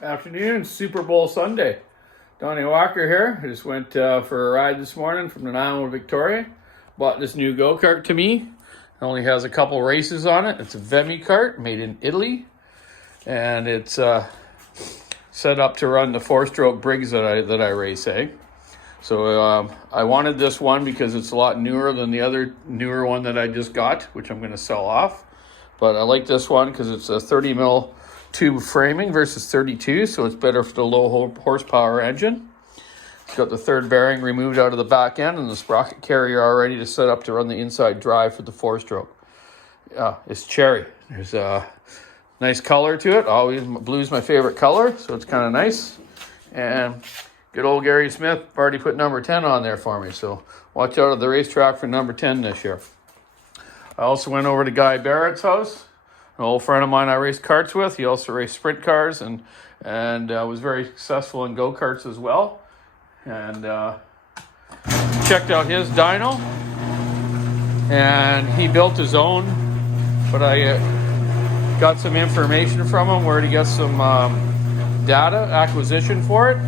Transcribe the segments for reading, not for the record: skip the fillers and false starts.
Afternoon, Super Bowl Sunday. Donnie Walker here. I just went for a ride this morning from the island of Victoria. Bought this new go-kart to me. It only has a couple races on it. It's a Vemi kart made in Italy. And it's set up to run the four-stroke Briggs that I race, So I wanted this one because it's a lot newer than the other newer one that I just got, which I'm going to sell off. But I like this one because it's a 30 mil tube framing versus 32, so it's better for the low horsepower engine. It's got the third bearing removed out of the back end and the sprocket carrier all ready to set up to run the inside drive for the four-stroke. It's cherry. There's a nice color to it. Always blue's my favorite color, so it's kind of nice. And good old Gary Smith already put number 10 on there for me, so watch out at the racetrack for number 10 this year. I also went over to Guy Barrett's house, an old friend of mine I raced karts with. He also raced sprint cars and was very successful in go-karts as well. And checked out his dyno. And he built his own, but I got some information from him where he gets some data acquisition for it.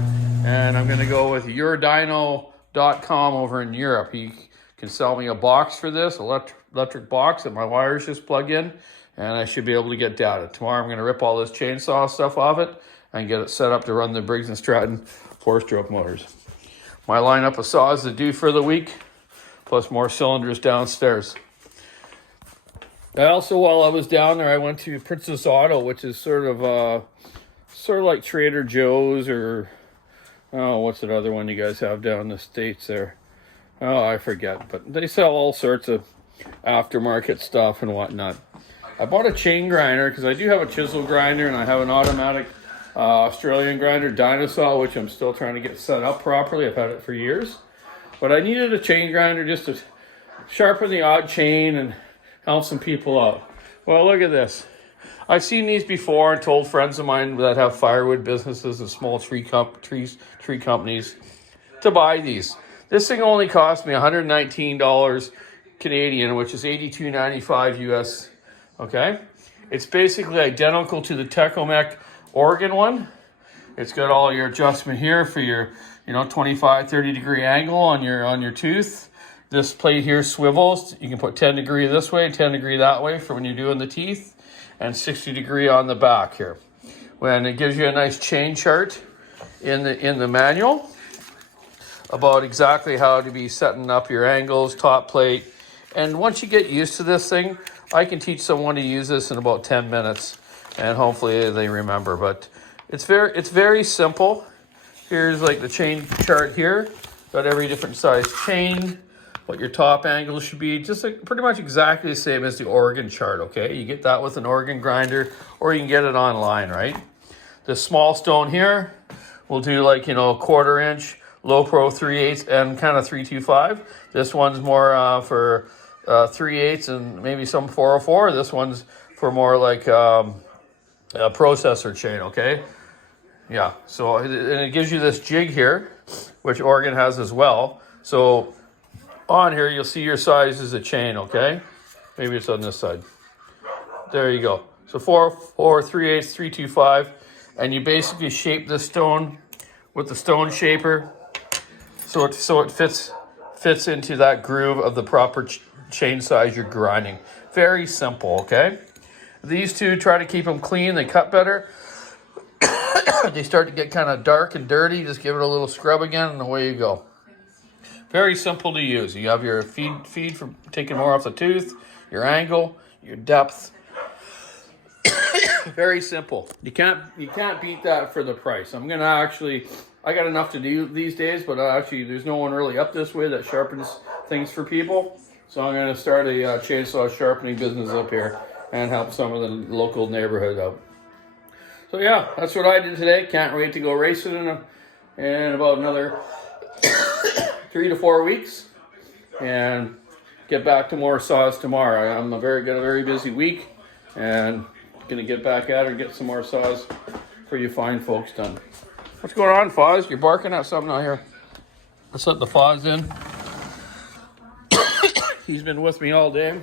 And I'm going to go with yourdyno.com over in Europe. He can sell me a box for this, electric box that my wires just plug in, and I should be able to get data. Tomorrow I'm going to rip all this chainsaw stuff off it and get it set up to run the Briggs & Stratton four-stroke motors. My lineup of saws to do for the week, plus more cylinders downstairs. I also, while I was down there, I went to Princess Auto, which is sort of like Trader Joe's or, what's that other one you guys have down in the States there? Oh, I forget, but they sell all sorts of aftermarket stuff and whatnot. I bought a chain grinder because I do have a chisel grinder and I have an automatic Australian grinder, Dinosaur, which I'm still trying to get set up properly. I've had it for years. But I needed a chain grinder just to sharpen the odd chain and help some people out. Well, look at this. I've seen these before and told friends of mine that have firewood businesses and small tree companies to buy these. This thing only cost me $119 Canadian, which is $82.95 US. Okay? It's basically identical to the Tecomec Oregon one. It's got all your adjustment here for your, 25, 30 degree angle on your tooth. This plate here swivels. You can put 10 degree this way, 10 degree that way for when you're doing the teeth, and 60 degree on the back here. When it gives you a nice chain chart in the manual about exactly how to be setting up your angles, top plate. And once you get used to this thing, I can teach someone to use this in about 10 minutes, and hopefully they remember. But it's very simple. Here's like the chain chart here. Got every different size chain, what your top angle should be, just like pretty much exactly the same as the Oregon chart, okay? You get that with an Oregon grinder, or you can get it online, right? The small stone here, we'll do like, a 1/4 inch, low pro 3/8 and kind of 325. This one's more for 3/8 and maybe some 404. This one's for more like a processor chain, okay? Yeah, so and it gives you this jig here, which Oregon has as well. So on here, you'll see your size is a chain, okay? Maybe it's on this side. There you go. So 404, 3/8, 325, and you basically shape the stone with the stone shaper so it fits into that groove of the proper chain size you're grinding. Very simple, okay? These two, try to keep them clean. They cut better. They start to get kind of dark and dirty. Just give it a little scrub again, and away you go. Very simple to use. You have your feed for taking more off the tooth, your angle, your depth. Very simple. You can't beat that for the price. I got enough to do these days, but there's no one really up this way that sharpens things for people. So I'm going to start a chainsaw sharpening business up here and help some of the local neighborhood out. So yeah, that's what I did today. Can't wait to go racing in about another 3 to 4 weeks and get back to more saws tomorrow. I'm got a very busy week and gonna get back at it and get some more saws for you fine folks done. What's going on, Foz? You're barking at something out here. Let's let the Foz in. He's been with me all day.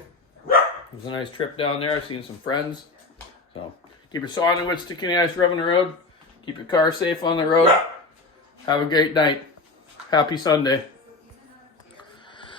It was a nice trip down there. I've seen some friends. So keep your saw on the wood, stick in the ice, rubbing the road. Keep your car safe on the road. Have a great night. Happy Sunday.